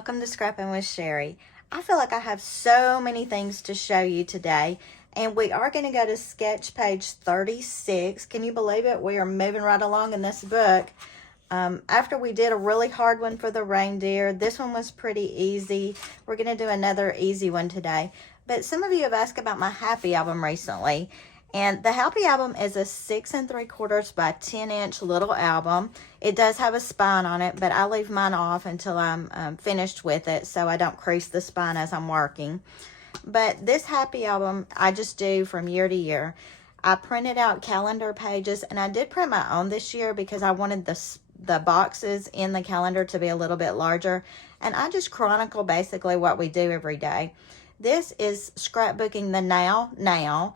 welcome to Scrappin with Sheri. I feel like I have so many things to show you today, and we are going to go to sketch page 36. Can you believe it? We are moving right along in this book. After we did a really hard one for the reindeer, this one was pretty easy. We're going to do another easy one today. But some of you have asked about my Happy album recently. And the Happy album is a 6 3/4 by 10-inch little album. It does have a spine on it, but I leave mine off until I'm finished with it, so I don't crease the spine as I'm working. But this Happy album, I just do from year to year. I printed out calendar pages, and I did print my own this year because I wanted the boxes in the calendar to be a little bit larger. And I just chronicle basically what we do every day. This is scrapbooking the now.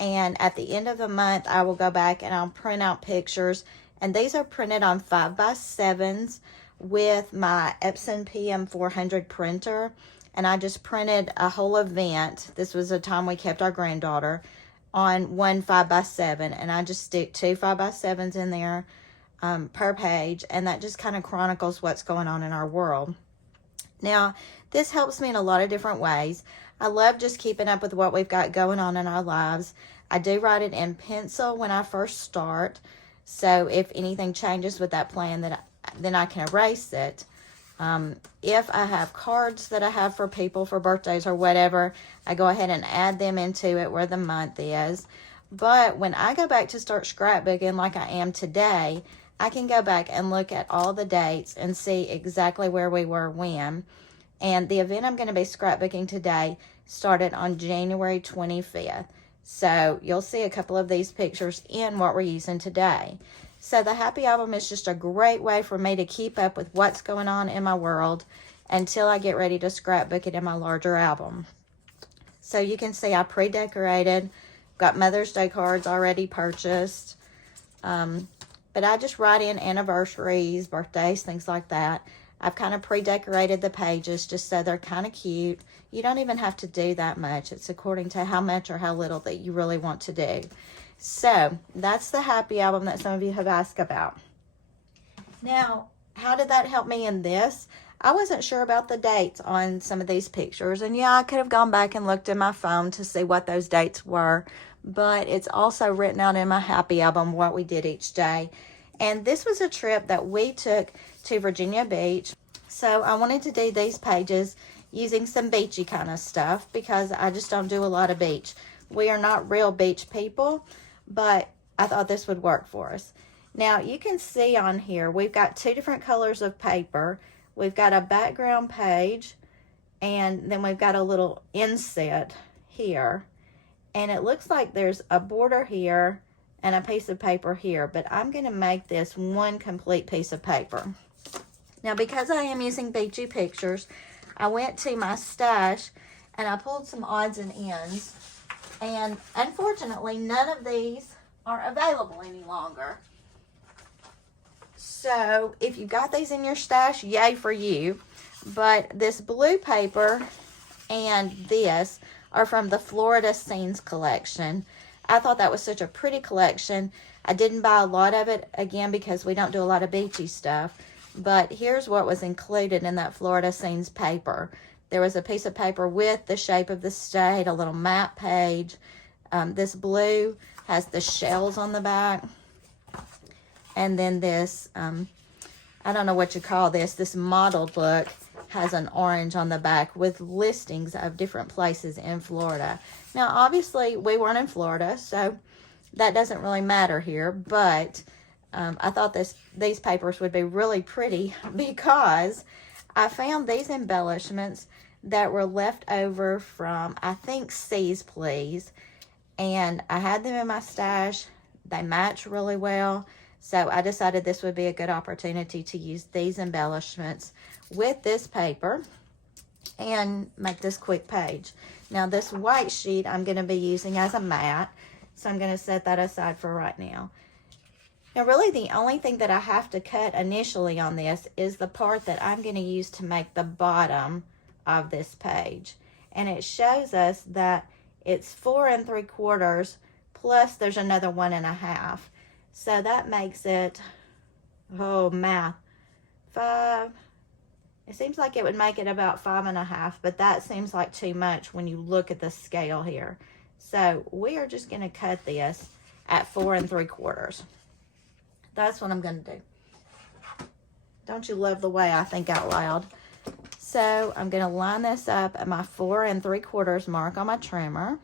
And at the end of the month, I will go back and I'll print out pictures. And these are printed on 5x7s with my Epson PM400 printer. And I just printed a whole event. This was a time we kept our granddaughter on one 5x7. And I just stick two 5x7s in there per page. And that just kind of chronicles what's going on in our world. Now, this helps me in a lot of different ways. I love just keeping up with what we've got going on in our lives. I do write it in pencil when I first start. So if anything changes with that plan, then I can erase it. If I have cards that I have for people for birthdays or whatever, I go ahead and add them into it where the month is. But when I go back to start scrapbooking like I am today, I can go back and look at all the dates and see exactly where we were when. And the event I'm going to be scrapbooking today started on January 25th. So you'll see a couple of these pictures in what we're using today. So the Happy album is just a great way for me to keep up with what's going on in my world until I get ready to scrapbook it in my larger album. So you can see I pre-decorated, got Mother's Day cards already purchased. But I just write in anniversaries, birthdays, things like that. I've kind of pre-decorated the pages just so they're kind of cute. You don't even have to do that much. It's according to how much or how little that you really want to do. So that's the Happy album that some of you have asked about. Now, how did that help me in this? I wasn't sure about the dates on some of these pictures. And yeah, I could have gone back and looked in my phone to see what those dates were. But it's also written out in my Happy album what we did each day. And this was a trip that we took to Virginia Beach. So I wanted to do these pages using some beachy kind of stuff because I just don't do a lot of beach. We are not real beach people, but I thought this would work for us. Now you can see on here, we've got two different colors of paper. We've got a background page, and then we've got a little inset here. And it looks like there's a border here and a piece of paper here, but I'm going to make this one complete piece of paper. Now, because I am using beachy pictures, I went to my stash and I pulled some odds and ends. And unfortunately, none of these are available any longer. So if you got these in your stash, yay for you. But this blue paper and this are from the Florida Scenes collection. I thought that was such a pretty collection. I didn't buy a lot of it, again, because we don't do a lot of beachy stuff. But here's what was included in that Florida Scenes paper. There was a piece of paper with the shape of the state, a little map page. This blue has the shells on the back. And then this, I don't know what you call this modeled book has an orange on the back with listings of different places in Florida. Now, obviously, we weren't in Florida, so that doesn't really matter here, but I thought these papers would be really pretty because I found these embellishments that were left over from, I think, Seas Please, and I had them in my stash. They match really well, so I decided this would be a good opportunity to use these embellishments with this paper and make this quick page. Now, this white sheet I'm going to be using as a mat, so I'm going to set that aside for right now. Now, really the only thing that I have to cut initially on this is the part that I'm going to use to make the bottom of this page. And it shows us that it's 4 3/4 plus there's another 1 1/2. So that makes it, oh, math, 5, It seems like it would make it about 5.5, but that seems like too much when you look at the scale here. So we are just going to cut this at 4 3/4. That's what I'm going to do. Don't you love the way I think out loud? So I'm going to line this up at my 4 3/4 mark on my trimmer.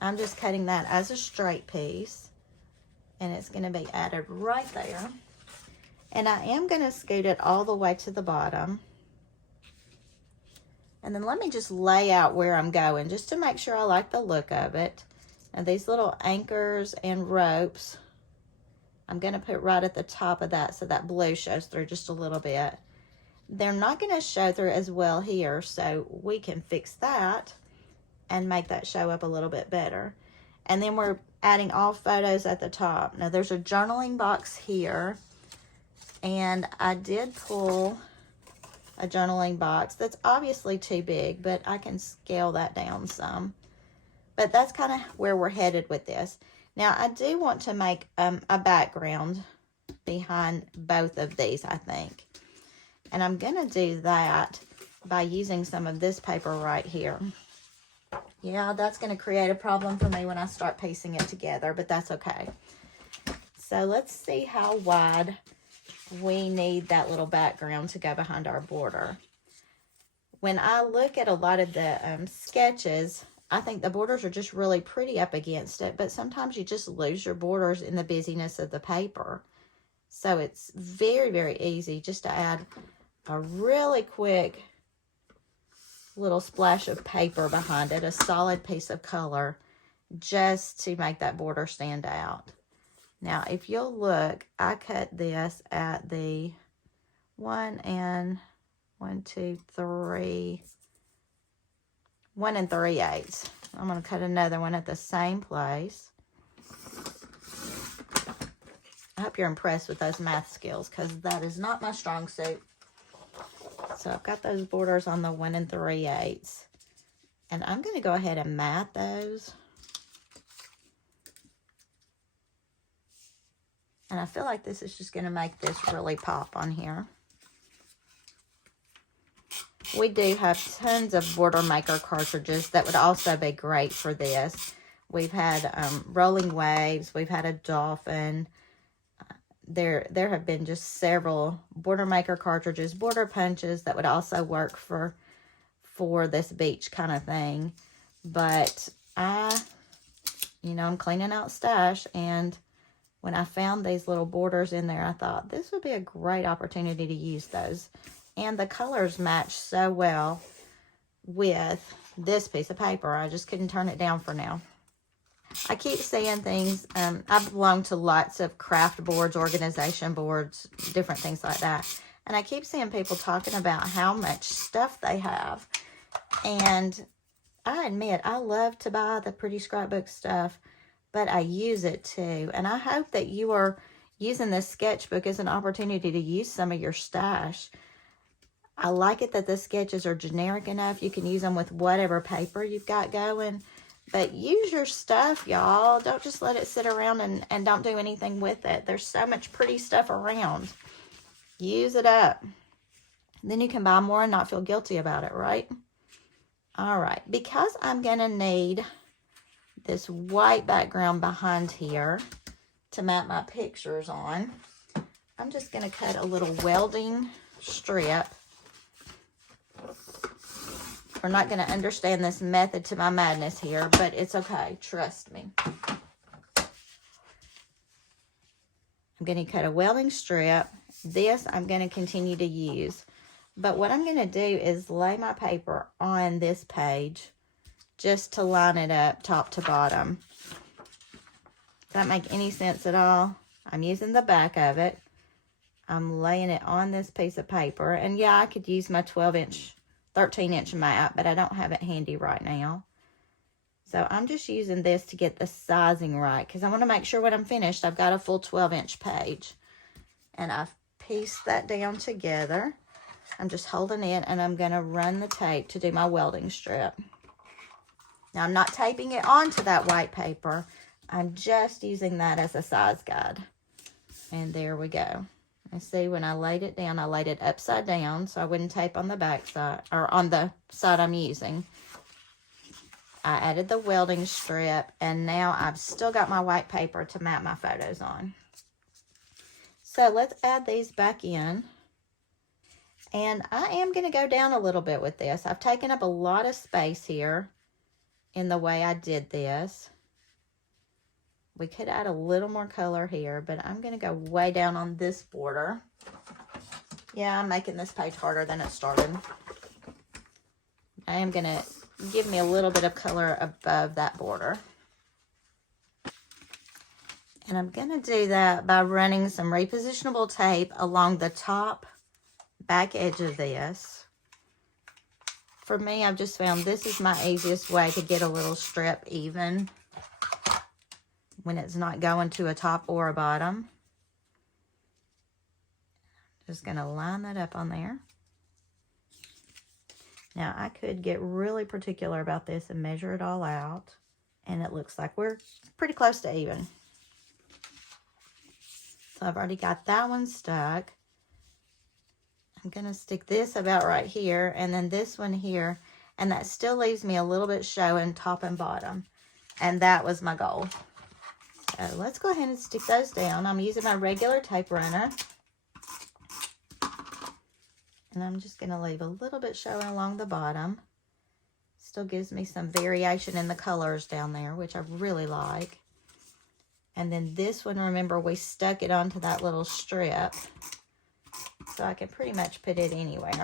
I'm just cutting that as a straight piece, and it's going to be added right there. And I am going to scoot it all the way to the bottom. And then let me just lay out where I'm going just to make sure I like the look of it. And these little anchors and ropes, I'm going to put right at the top of that so that blue shows through just a little bit. They're not going to show through as well here, so we can fix that and make that show up a little bit better. And then we're adding all photos at the top. Now there's a journaling box here, and I did pull a journaling box that's obviously too big, but I can scale that down some. But that's kind of where we're headed with this. Now I do want to make a background behind both of these, I think. And I'm gonna do that by using some of this paper right here. Yeah, that's gonna create a problem for me when I start piecing it together, but that's okay. So let's see how wide we need that little background to go behind our border. When I look at a lot of the sketches, I think the borders are just really pretty up against it, but sometimes you just lose your borders in the busyness of the paper. So it's very, very easy just to add a really quick little splash of paper behind it, a solid piece of color, just to make that border stand out. Now, if you'll look, I cut this at the 1 3/8. I'm going to cut another one at the same place. I hope you're impressed with those math skills, because that is not my strong suit. So I've got those borders on the 1 3/8. And I'm going to go ahead and mat those. And I feel like this is just going to make this really pop on here. We do have tons of border maker cartridges that would also be great for this. We've had rolling waves. We've had a dolphin. There have been just several border maker cartridges, border punches that would also work for this beach kind of thing. But I'm cleaning out stash, and when I found these little borders in there, I thought this would be a great opportunity to use those. And the colors match so well with this piece of paper. I just couldn't turn it down for now. I keep seeing things. I belong to lots of craft boards, organization boards, different things like that. And I keep seeing people talking about how much stuff they have. And I admit, I love to buy the pretty scrapbook stuff, but I use it too. And I hope that you are using this sketchbook as an opportunity to use some of your stash. I like it that the sketches are generic enough. You can use them with whatever paper you've got going. But use your stuff, y'all. Don't just let it sit around and don't do anything with it. There's so much pretty stuff around. Use it up. Then you can buy more and not feel guilty about it, right? All right. Because I'm going to need this white background behind here to map my pictures on, I'm just going to cut a little welding strip. We're not going to understand this method to my madness here, but it's okay. Trust me. I'm going to cut a welding strip. This I'm going to continue to use. But what I'm going to do is lay my paper on this page just to line it up top to bottom. Does that make any sense at all? I'm using the back of it. I'm laying it on this piece of paper. And yeah, I could use my 13-inch map, but I don't have it handy right now. So I'm just using this to get the sizing right, because I want to make sure when I'm finished, I've got a full 12-inch page. And I've pieced that down together. I'm just holding it, and I'm going to run the tape to do my welding strip. Now, I'm not taping it onto that white paper. I'm just using that as a size guide. And there we go. I see when I laid it down, I laid it upside down so I wouldn't tape on the back side, or on the side I'm using. I added the welding strip, and now I've still got my white paper to map my photos on. So let's add these back in. And I am going to go down a little bit with this. I've taken up a lot of space here in the way I did this. We could add a little more color here, but I'm going to go way down on this border. Yeah, I'm making this page harder than it started. I am going to give me a little bit of color above that border. And I'm going to do that by running some repositionable tape along the top back edge of this. For me, I've just found this is my easiest way to get a little strip even when it's not going to a top or a bottom. Just going to line that up on there. Now, I could get really particular about this and measure it all out, and it looks like we're pretty close to even. So I've already got that one stuck. I'm going to stick this about right here, and then this one here, and that still leaves me a little bit showing top and bottom, and that was my goal. So let's go ahead and stick those down. I'm using my regular tape runner, and I'm just going to leave a little bit showing along the bottom. Still gives me some variation in the colors down there, which I really like. And then this one, remember, we stuck it onto that little strip, so I can pretty much put it anywhere.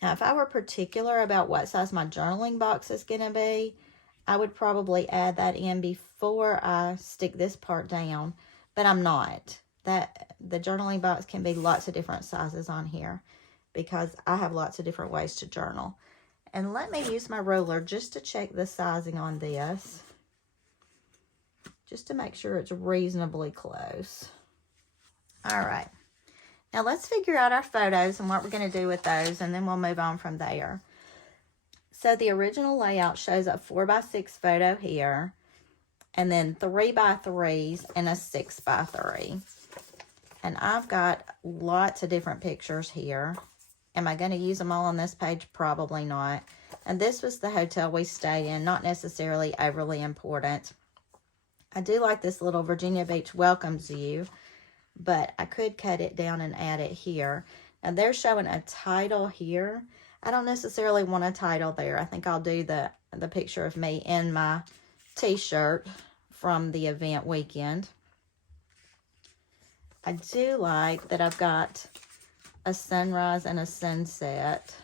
Now, if I were particular about what size my journaling box is going to be, I would probably add that in before I stick this part down, but I'm not. The journaling box can be lots of different sizes on here because I have lots of different ways to journal. And let me use my ruler just to check the sizing on this, just to make sure it's reasonably close. All right, now let's figure out our photos and what we're going to do with those, and then we'll move on from there. So the original layout shows a 4x6 photo here, and then 3x3s and a 6x3. And I've got lots of different pictures here. Am I going to use them all on this page? Probably not. And this was the hotel we stayed in, not necessarily overly important. I do like this little Virginia Beach welcomes you, but I could cut it down and add it here. Now they're showing a title here. I don't necessarily want a title there. I think I'll do the picture of me in my t-shirt from the event weekend. I do like that I've got a sunrise and a sunset.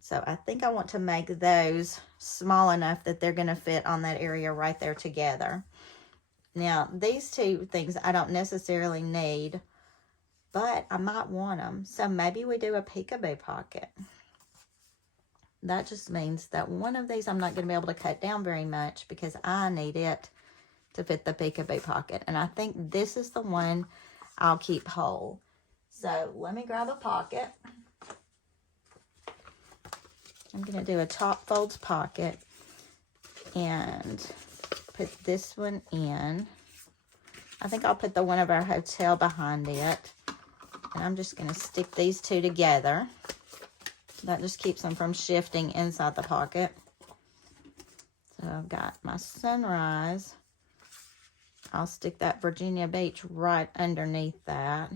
So I think I want to make those small enough that they're going to fit on that area right there together. Now, these two things I don't necessarily need, but I might want them. So maybe we do a peekaboo pocket. That just means that one of these I'm not going to be able to cut down very much because I need it to fit the peekaboo pocket. And I think this is the one I'll keep whole. So let me grab a pocket. I'm going to do a top folds pocket and put this one in. I think I'll put the one of our hotel behind it. And I'm just going to stick these two together. That just keeps them from shifting inside the pocket. So I've got my sunrise. I'll stick that Virginia Beach right underneath that.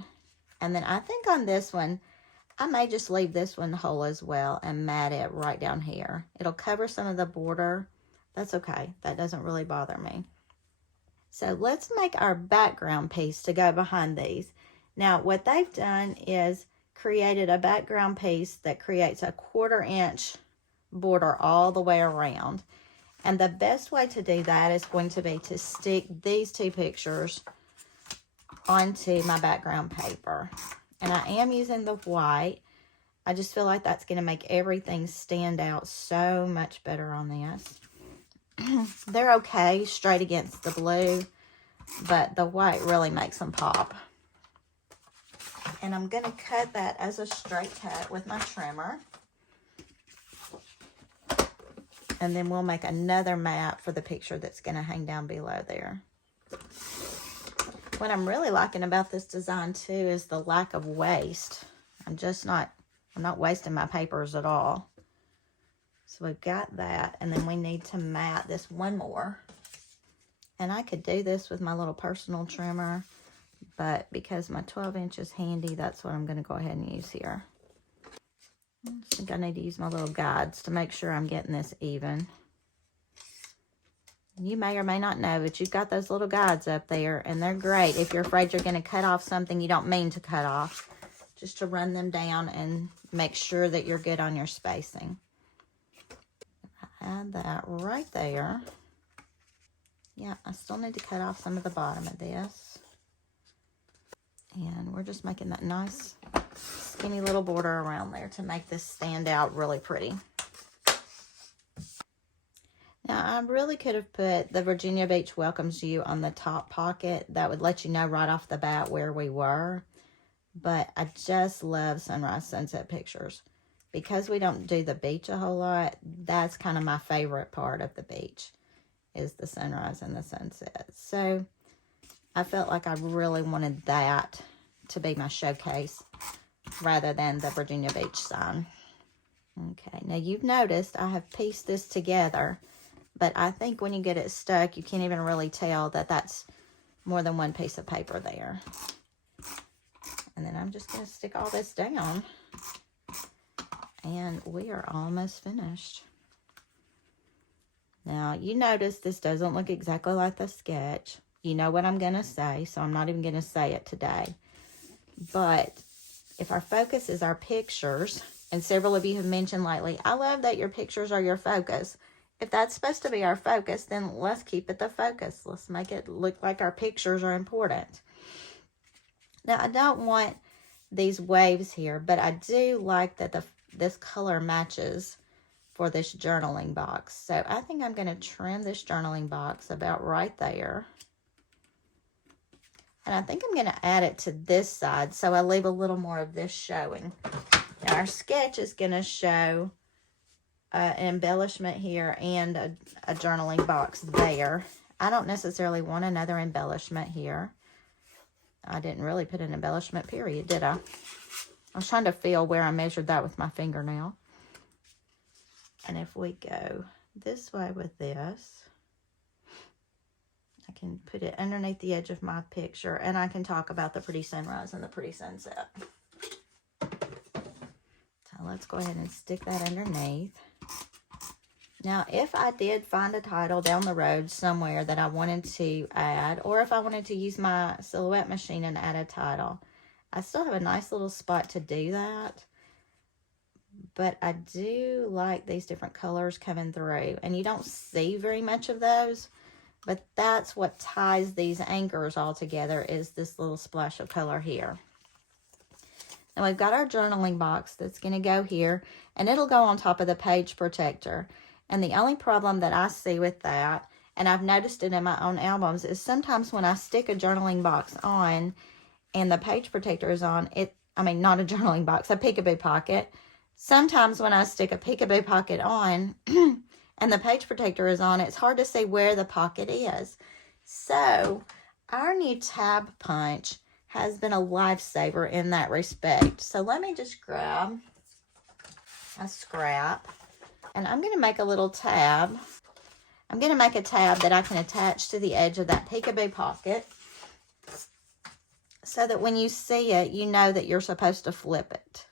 And then I think on this one, I may just leave this one whole as well and mat it right down here. It'll cover some of the border. That's okay. That doesn't really bother me. So let's make our background piece to go behind these. Now, what they've done is created a background piece that creates a 1/4 inch border all the way around. And the best way to do that is going to be to stick these two pictures onto my background paper. And I am using the white. I just feel like that's going to make everything stand out so much better on this. They're okay straight against the blue, but the white really makes them pop. And I'm going to cut that as a straight cut with my trimmer. And then we'll make another map for the picture that's going to hang down below there. What I'm really liking about this design too is the lack of waste. I'm not wasting my papers at all. So we've got that, and then we need to mat this one more. And I could do this with my little personal trimmer, but because my 12-inch is handy, that's what I'm going to go ahead and use here. I think I need to use my little guides to make sure I'm getting this even. You may or may not know, but you've got those little guides up there, and they're great if you're afraid you're going to cut off something you don't mean to cut off, just to run them down and make sure that you're good on your spacing. Add that right there. Yeah, I still need to cut off some of the bottom of this. And we're just making that nice skinny little border around there to make this stand out really pretty. Now, I really could have put the Virginia Beach welcomes you on the top pocket. That would let you know right off the bat where we were. But I just love sunrise sunset pictures. Because we don't do the beach a whole lot, that's kind of my favorite part of the beach, is the sunrise and the sunset. So I felt like I really wanted that to be my showcase rather than the Virginia Beach sign. Okay, now you've noticed I have pieced this together, but I think when you get it stuck, you can't even really tell that that's more than one piece of paper there. And then I'm just going to stick all this down. And we are almost finished. Now, you notice this doesn't look exactly like the sketch. You know what I'm going to say, so I'm not even going to say it today. But if our focus is our pictures, and several of you have mentioned lately, I love that your pictures are your focus. If that's supposed to be our focus, then let's keep it the focus. Let's make it look like our pictures are important. Now, I don't want these waves here, but I do like that this color matches for this journaling box. So I think I'm going to trim this journaling box about right there. And I think I'm going to add it to this side so I leave a little more of this showing. Now our sketch is going to show an embellishment here and a journaling box there. I don't necessarily want another embellishment here. I didn't really put an embellishment period, did I? I was trying to feel where I measured that with my fingernail. And if we go this way with this, I can put it underneath the edge of my picture, and I can talk about the pretty sunrise and the pretty sunset. So let's go ahead and stick that underneath. Now, if I did find a title down the road somewhere that I wanted to add, or if I wanted to use my silhouette machine and add a title, I still have a nice little spot to do that. But I do like these different colors coming through, and you don't see very much of those, but that's what ties these anchors all together, is this little splash of color here. Now we've got our journaling box that's going to go here, and it'll go on top of the page protector. And the only problem that I see with that, and I've noticed it in my own albums, is sometimes when I stick a journaling box on and the page protector is on, not a journaling box, a peekaboo pocket. Sometimes when I stick a peekaboo pocket on and the page protector is on, it's hard to see where the pocket is. So our new tab punch has been a lifesaver in that respect. So let me just grab a scrap, and I'm going to make a little tab. I'm going to make a tab that I can attach to the edge of that peekaboo pocket so that when you see it, you know that you're supposed to flip it.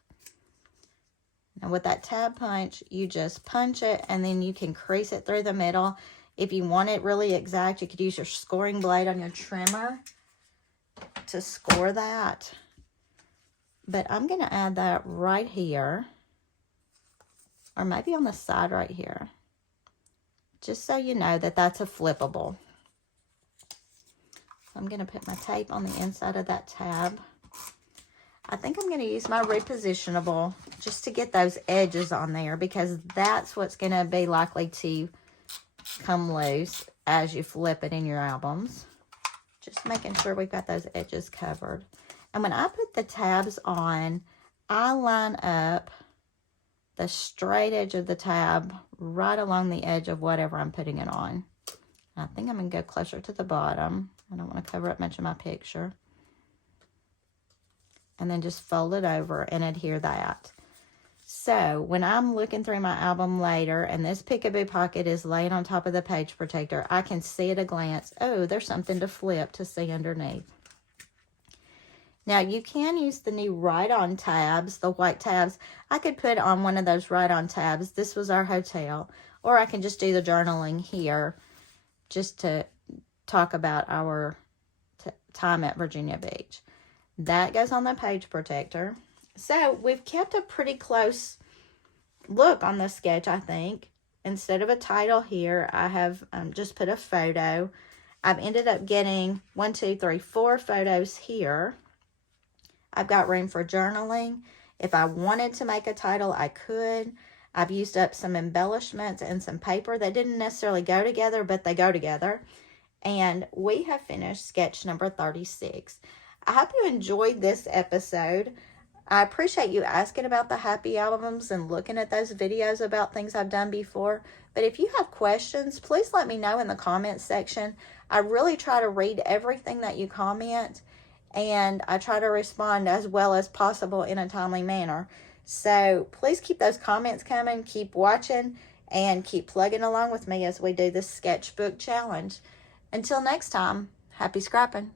Now with that tab punch, you just punch it, and then you can crease it through the middle. If you want it really exact, you could use your scoring blade on your trimmer to score that. But I'm going to add that right here, or maybe on the side right here, just so you know that that's a flippable. So I'm going to put my tape on the inside of that tab. I think I'm going to use my repositionable just to get those edges on there, because that's what's going to be likely to come loose as you flip it in your albums. Just making sure we've got those edges covered. And when I put the tabs on, I line up the straight edge of the tab right along the edge of whatever I'm putting it on. I think I'm going to go closer to the bottom. I don't want to cover up much of my picture. And then just fold it over and adhere that. So when I'm looking through my album later and this peekaboo pocket is laying on top of the page protector, I can see at a glance, oh, there's something to flip to see underneath. Now you can use the new write-on tabs, the white tabs. I could put on one of those write-on tabs, this was our hotel, or I can just do the journaling here just to talk about our time at Virginia Beach. That goes on the page protector. So we've kept a pretty close look on the sketch, I think. Instead of a title here, I have just put a photo. I've ended up getting 1, 2, 3, 4 photos here. I've got room for journaling. If I wanted to make a title, I could. I've used up some embellishments and some paper that didn't necessarily go together, but they go together. And we have finished sketch number 36. I hope you enjoyed this episode. I appreciate you asking about the happy albums and looking at those videos about things I've done before. But if you have questions, please let me know in the comments section. I really try to read everything that you comment, and I try to respond as well as possible in a timely manner. So please keep those comments coming, keep watching, and keep plugging along with me as we do this sketchbook challenge. Until next time, happy scrapping.